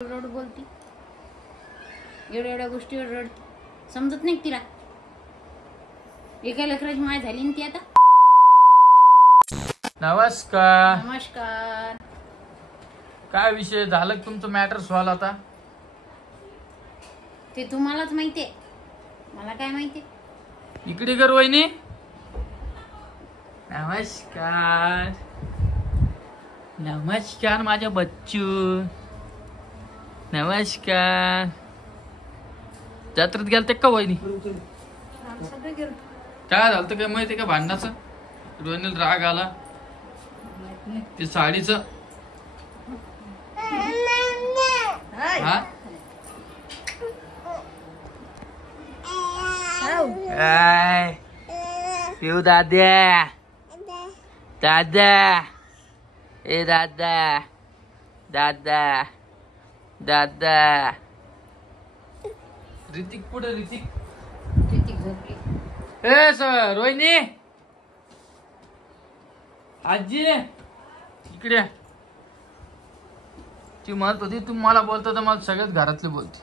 रड बोलती एवढ्या गोष्टीवर रड समजत नाही तिला. एका लेकराची माय झाली ना ती आता. नमस्कार. नमस्कार. काय विषय झालं तुमचं मॅटर सॉल्व आता? ते तुम्हालाच माहितीये, मला काय माहिती. इकडे कर वहिनी. नमस्कार. नमस्कार माझ्या बच्चू. नमस्कार. जत्रेत गेलते का वहिनी? काय झालं काय माहिती का? भांडणाचं रोहिणीला राग आला ते साडीच. हा पिऊ दाद्या. दादा ए दादा दादा दादा. ऋतिक पुढे. ऋतिक झोपली. ए सर रोहिणी आजी इकडे. ती म्हणत होती तू मला बोलतो तर मला सगळ्यात घरातले बोलते.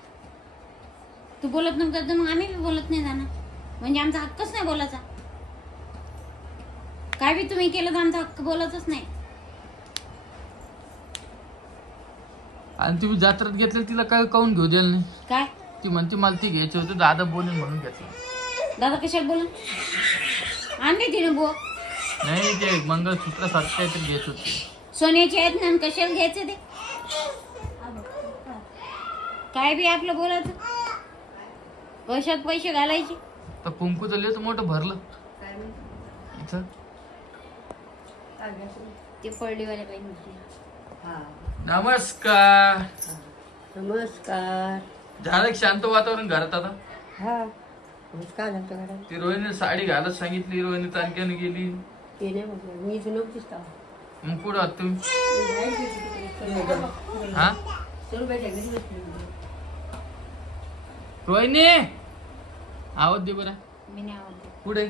तू बोलत नव्हता तर मग आम्ही बी बोलत नाही जाणार. म्हणजे आमचा हक्कच नाही बोलायचा. काय बी तुम्ही केलं तर आमचा हक्क बोलायचंच नाही. आणि तुम्ही जत्रेत घेतलं तिला काय काऊन घेऊ दिलं नाही? काय ती म्हणते मला ती घ्यायची होती दादा बोलून म्हणून घेतलं. दादा कशाला बोलून आणली तिने बो? नाही ते मंगळसूत्र सारखं काहीतरी घ्यायचं होती. सोन्याचे आहेत ना, कशाला घ्यायचे ते? काय बी आपलं बोलायचं. कशात पैसे घालायचे? तर कुंकूचं लिहितो मोठं भरलं इथं. ते पडलीवाले पाहिजे. नमस्कार. नमस्कार. झालं की शांत वातावरण घरात आता? हा काय झालं घरात? ती रोहिणी साडी घालत सांगितली. रोहिणी तालक्याने गेली. ते नाही म्हटलं मी इथं नव्हतीच का. मग पुढं आहात तुम्ही? हा रोहिणी आवाज दे बरं. मी नाही आवडते पुढे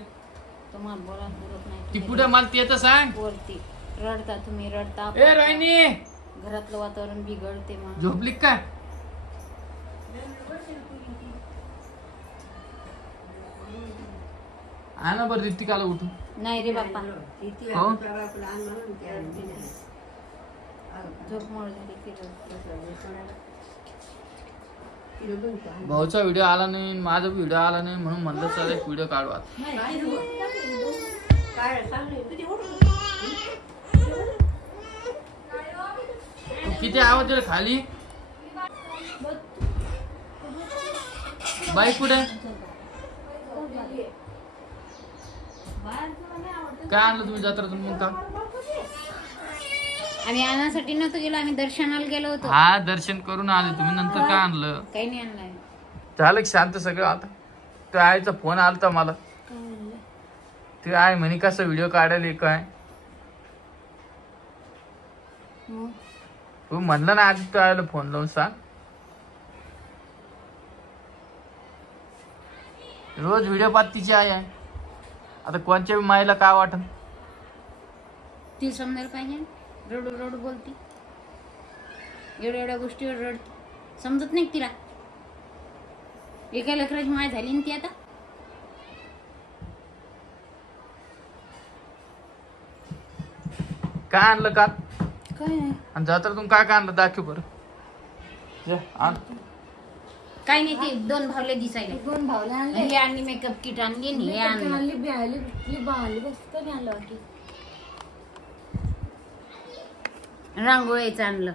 तुम्हाला बोला बोलत नाही. ती पुढे मला त्याचं सांग. बोलते रडता तुम्ही रडता. ए रोहिणी घरातलं वातावरण बिघडते. मग झोपली काय? आणा बरं ऋतिकाला उठून. नाही रे बाप्पा. हो झोप मोड झाली. भाऊचा व्हिडिओ आला नाही, माझा व्हिडिओ आला नाही म्हणून म्हणलं चला एक व्हिडिओ काढू आता. किती आवाज दिला खाली? बाई कुठे? काय आणलं तुम्ही जत्रातून मग? का आम्ही आणण्यासाठी नव्हतो गेलो, आम्ही दर्शनाला गेलो होतो. हा दर्शन करून आले तुम्ही. नंतर काय आणलं? काही नाही आणलं. झालं की शांत सगळं आता? त्या आईचा फोन आलता मला. ते आई म्हणे कसा व्हिडिओ काढायला काय? तू म्हणलं ना आधी तू आयला फोन लावून सांग. रोज व्हिडिओ पाहत तिची आई आहे. आता कोणत्या माईला काय वाटत? ती समजायला पाहिजे. रडू रडू बोलती एवढ्या गोष्टीवर रड समजत नाही तिला. एका लेकराची माय झाली ना ती आता. काय आणलं का? काय नाही. आणि जत्रातून काय काय आणलं दाखव बरं. आण. काही नाही. ते दोन भावले दिसायला. दोन भावले आणले. हे आणली मेकअप किट आणली आणि हे आणलं. रांगोळीचं आणलं.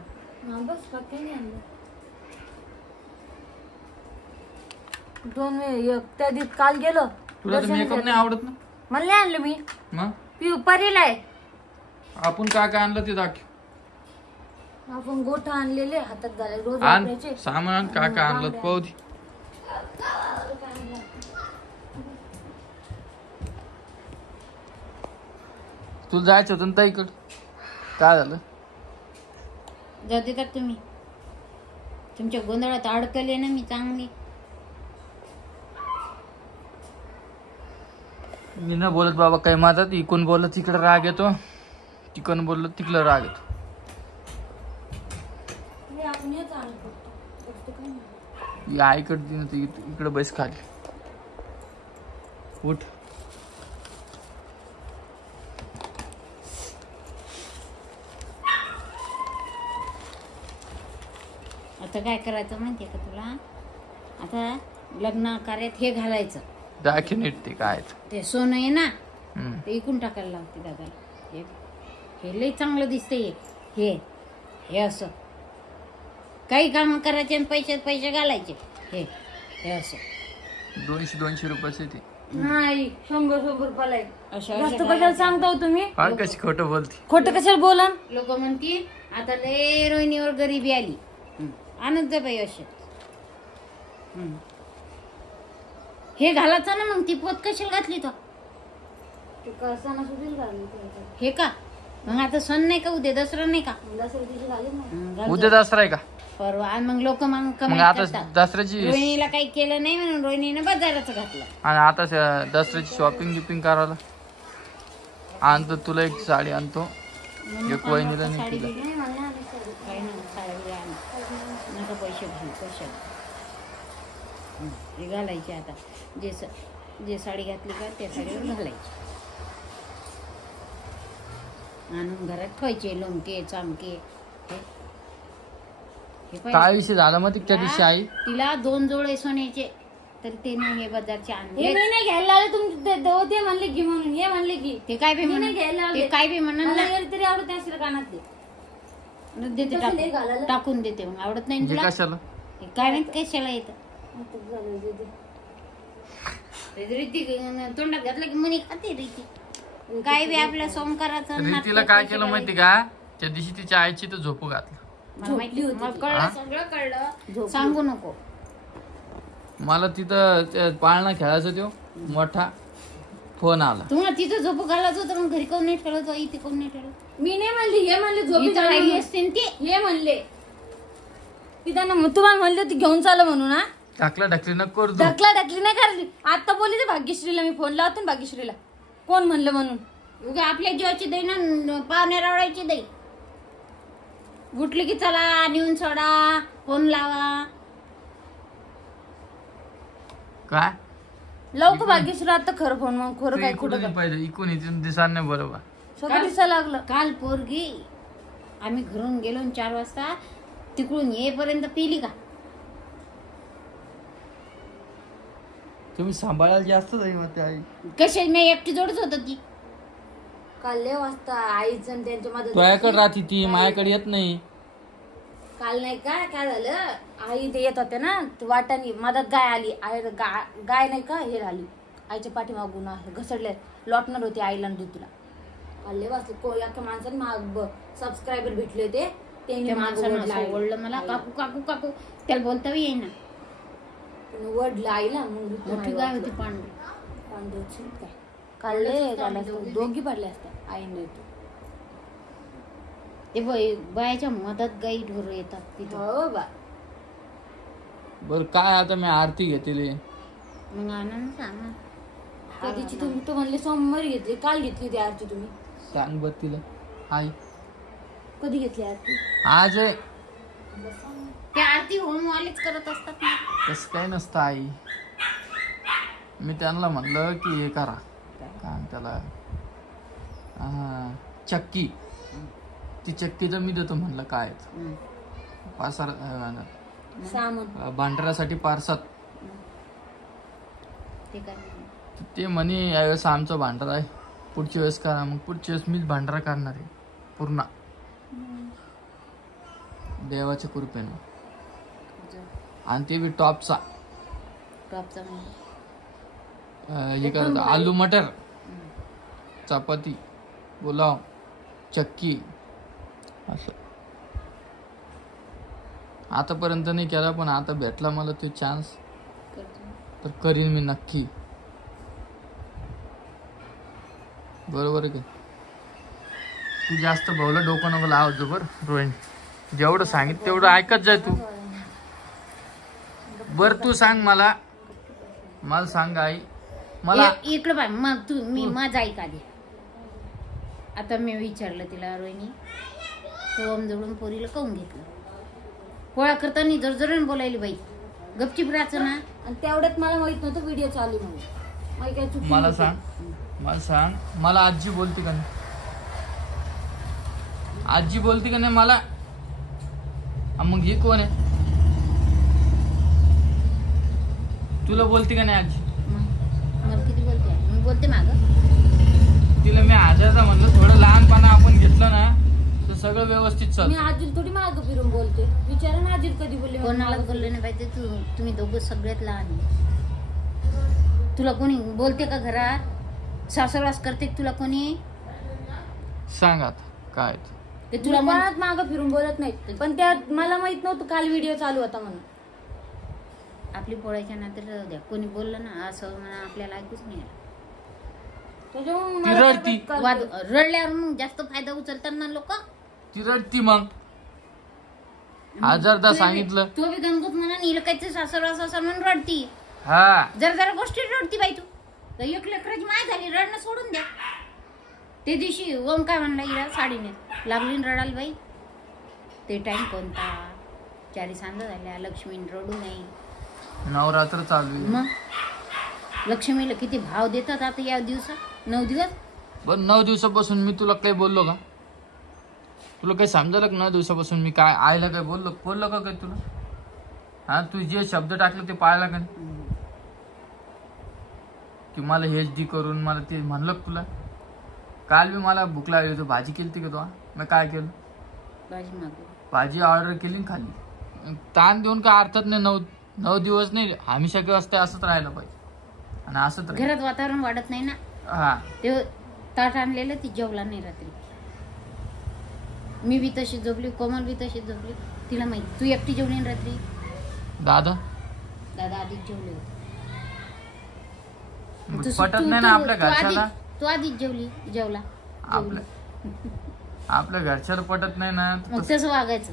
बस बाकी नाही आणलं. दोन त्या दिवस काल गेलो. तुला तर मेकअप नाही आवडत ना? मला नाही आणलं मी. मग परीला आहे. आपण काय काय आणलं ते दाखव. आपण गोठा आणलेले हातात घालायला रोज आण वापरायचे. सामान काय काय आणलं पाहू दे. तुला जायचं होतं ना ताईकडं. काय झालं? जाऊ देतात तुम्ही. तुमच्या गोंधळात अडकले ना मी चांगली. मी न बोलत बाबा काही माझा. इकडून बोलत तिकडे राग येतो, तिकडून बोललो तिकडे राग येतो. आपण हेच आणतो. या आईकडे दे ना तू, इकडे बस खाली. उठ. आता काय करायचं माहितीये का तुला? आता लग्न कार्यात हे घालायचं. दाखी नीट ते काय ते सोनं आहे ना, ते इकून टाकायला लावते दादाला. हे लय चांगलं दिसतंय. हे हे असं काही काम करायचे आणि पैसे घालायचे. हे हे असं 200 रुपयाचे ते. नाही 100 रुपयाला आहे. अशा जास्त कशाला सांगता तुम्ही? काय कशी खोटं बोलते. खोटं कशाला बोला? लोक म्हणतील आता लय रोहिणीवर गरिबी आली. आणत जा बाई असे. हे घालायचं ना मग. ती पोत कशाला घातली तो? सणासुदीला घालून हे का मग आता सण नाही का? उद्या दसरा नाही का? दसऱ्या दिवशी घालून ना. उद्या दसरा आहे का? परवा. आणि मग लोक मग मग कमेंट आता करतात दसऱ्याची रोहिणीला काही केलं नाही म्हणून रोहिणीने बाजाराचं घातलं. आणि आता दसऱ्याची शॉपिंग गिपिंग करायला आणतो. तुला एक साडी आणतो, एक वहिनीला नाही साडी तुला. बिडी काही नाही. साडी बिडी आण. नका पैसे घाल. पैसे हे घालायचे. आता जे साडी घातली का त्या साडीवर घालायची. आणून घरात ठेवायचे लोणके चामके. हे काय विषय झाला मग त्या दिवशी आई? तिला 2 जोडे सोन्याचे, तर तिने हे बाजारचे हे आणले. मी नाही घ्यायला लागले. तुमचे ते म्हणले की म्हणून हे म्हणले की ते काय बी मी नाही म्हणून घ्यायला लागले. ते काय बी म्हणून मला तरी आवडत नाही कानातले. देते तसं नाही घालायला. टाकून देते. मग आवडत नाही म्हणजे तुला? कशाला? हे काय माहित कशाला येतं. दीदी रीती तोंडात घातलं की मनी खाते रीती. काय बी आपल्या सोमकाराचं रीतीला काय केलं माहिती का? त्या दिवशी तिच्या आईची तर झोपू घातलं. मला माहिती मला कळलं. सगळं कळलं. सांगू नको. मला तिथं पाळणा खेळायचा तो मोठा फोन आला. तुम्हाला तिथं झोपू घालायचं होतं मग घरी कोण नाही ठेवलं तो? इथे कोण नाही ठेवलं? मी नाही म्हणली. हे म्हणले झोपी इथं राहिली असते ना ती. हे म्हणले ती त्यांना तुम्हाला म्हणले होती घेऊन चाल म्हणून. हा ढकला ढकली नको करू. ढकला ढकली नाही करली. आता बोलली ते भाग्यश्रीला. मी फोन लावते ना भाग्यश्रीला. कोण म्हणलं म्हणून. उगा आपल्या जीवाची दही ना पाहुण्या रावळायची दही. उठली की चला नेऊन सोडा, फोन लावा. काय लवकर भाग्यश्री आता खरं फोन. मग खरं काय इकडून कुठं पाहिजे इकडून इथून दिसायला नाही बरोबर. सगळं दिसायला लागलं. काल पोरगी आम्ही घरून गेलो 4 वाजता, तिकडून येईपर्यंत पिली का? तुम्ही सांभाळायला जास्त जाई मग आई. कशी मी एकटी जोडच होत ती. काल लय वाजता आईच त्यांच्या मदत. तुझ्याकडे राहते ती, माझ्याकडे येत नाही. काल नाही काय झालं. आई ते येत होते ना वाटाणी मदत. गाय आली. आई गाय नाही का हे राहिली आईच्या पाठीमागून घसरले. लॉटणार होती आईला दूधला. काल लय वाजले. एका माणसाने माग सबस्क्रायबर भेटले होते. त्यांनी माणसानं ओढलं मला. काकू काकू काकू. त्याला बोलता बी येईना. वडलं आईला. मग मोठी गाय होती पांढरी. पांढरी काय काल लय दोघी पडले असतात आईने. ते बायाच्या मदत गाई ढोर येतात तिथं. हो बा. बर काय आता मी आरती घेतली. मग आनंद सांग. कधीची तुम्ही तो म्हणले सोमवारी घेतली. काल घेतली ती आरती तुम्ही? सांग बर तिला. आई कधी घेतली आरती? आज आहे. त्या आरती होऊन वालेच करत असतात ना. तसं काही नसतं आई. मी त्यांना म्हणलं की हे करा काय त्याला चक्की. ती चक्की तर मी देतो म्हणलं. काय पासार सामान भांडारासाठी पारसात. ते काय ते म्हणे यावेळेस आमचं भांडार आहे, पुढच्या वेळेस करा. मग पुढच्या वेळेस मीच भांडारा करणार आहे पूर्ण देवाच्या कृपेनं. आणि ते बी टॉपचा. हे करत आलू मटर, चपाती, पुलाव, चक्की असं. आतापर्यंत नाही केला पण आता भेटला मला तो चान्स तर करीन मी नक्की. बरोबर आहे का? तू जास्त भाऊला डोकं नको लावतो बर रोहिणी. जेवढं सांगितलं तेवढं ऐकत जाय तू. बर तू सांग मला सांग आई मला. इकडं बाय मग तू मी माझा ऐक आधी. आता मी विचारलं तिला रोहिणी तू जवळून पोरीला काऊन घेतलं. पोळ्या करताना जरजरून बोलायली बाई, गपचिप राहायचं ना. आणि तेवढ्यात मला माहित नव्हतं व्हिडिओ चालू म्हणून. मला काय चुकी मला नव्हती. सांग मला आजी बोलते का नाही? आजी बोलते का नाही मला? मग ही कोण आहे? तुला बोलते का नाही आजी? मला किती बोलते, मी बोलते माग. तिला मी आजाचा म्हणलं थोडं लहानपणा आपण घेतलं ना तर सगळं व्यवस्थित मी चालतं. आजीला थोडी मागं फिरून बोलते. विचारा ना आजी कधी बोलले. कोणाला बोलले नाही पाहिजे. तुम्ही दोघं सगळ्यात लहान आहे. तुला कोणी बोलते का घरात? सासरवास करते का तुला कोणी? सांग आता काय ते. ते तुला तुला कोणात मागं फिरून बोलत नाही. पण त्या मला माहित नव्हतं काल व्हिडिओ चालू होता म्हणून. आपली पोळ्याच्या नात्याला द्या, कोणी बोललं ना असं म्हणा आपल्याला ऐकूच नाही आलं. त्याच्यामुळे ती मला रडती. काय वाद कळतं. रडल्यावर मग जास्त फायदा उचलतात ना लोक. ती रडती मग. आजारदा सांगितलं. तू बी गंगूत म्हणा नीलकायचं सासरवास असं म्हणून रडती. हा जरा गोष्टी रडती बाई तू. तर एक लेकराची माय झाली, रडणं सोडून द्या. ते दिवशी ओम काय म्हणला, हिला साडीने लागली न रडाल बाई. ते टाइम कोणता? 4 सांजा झाल्या, लक्ष्मीने रडू नाही. नवरात्र चालू आहे. मग लक्ष्मीला किती भाव देतात आता या दिवसात. 9 दिवस. पण 9 दिवसापासून मी तुला काही बोललो का? तुला काही समजायला का 9 दिवसापासून मी काय आईला काय बोललो का काय तुला? हा, तू जे शब्द टाकले ते पाळला का नाही? की मला हेच दी करून मला ते म्हणलं का तुला? काल बी मला भूक लागली होती, भाजी केली का तू? मी काय केलं? भाजी मागू. भाजी ऑर्डर केली आणि खाल्ली. ताण देऊन काय अर्थात नाही. 9 दिवस नाही, हमेशा किंवा असते असंच राहायला पाहिजे. आणि असंच राहील. घरात वातावरण वाढत नाही ना. हा, ते ताट आणलेलं ती जेवला नाही रात्री. मी बी तशी झोपली, कोमल बी तशी झोपली. तिला माहिती तू एकटी जेवली ना रात्री. दादा दादा आधीच जेवले होते. पटत नाही ना आपल्या घरच्याला. तू आधीच जेवला. आपल्या घरच्याला पटत नाही ना. मग तसं वागायचं.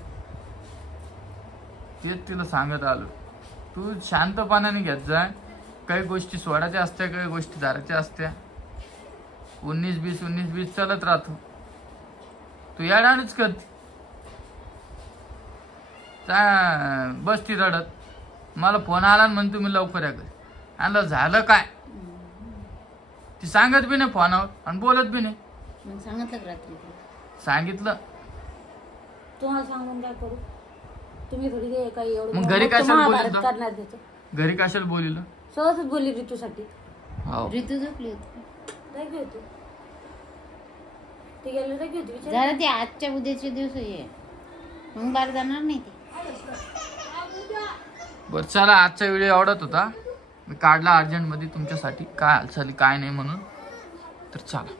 तेच तिला सांगत आलो. तू शांतपणाने घेत जा. काही गोष्टी सोडायच्या असत्या, काही गोष्टी धरायच्या असत्या. 19-20 चालत राहतो. तू याडानच करते. बस ती रडत. मला फोन आला आणि म्हण तुम्ही लवकर या घरी. आणलं झालं काय? ती सांगत बी नाही फोनावर आणि बोलत बी नाही. मग सांगितलं का रात्री तुला? सांगितलं. तुम्हाला सांगून काय करू? तुम्ही थोडी ते काही एवढं मग घरी कशाला महाभारत बोलली? करणार त्याचं. घरी कशाला बोलिलं? सहजच बोलली ऋतूसाठी. हो. ऋतू झोपली होती. जागी होती. ते गेलं जागी होती. विचार. झालं ते आजच्या उद्याचे दिवस ये. मग बाहेर जाणार नाही ते. बरं चला, आजचा व्हिडिओ आवडत होता. मी काढला अर्जंटमध्ये तुमच्यासाठी, काय हालचाली काय नाही म्हणून. तर चला.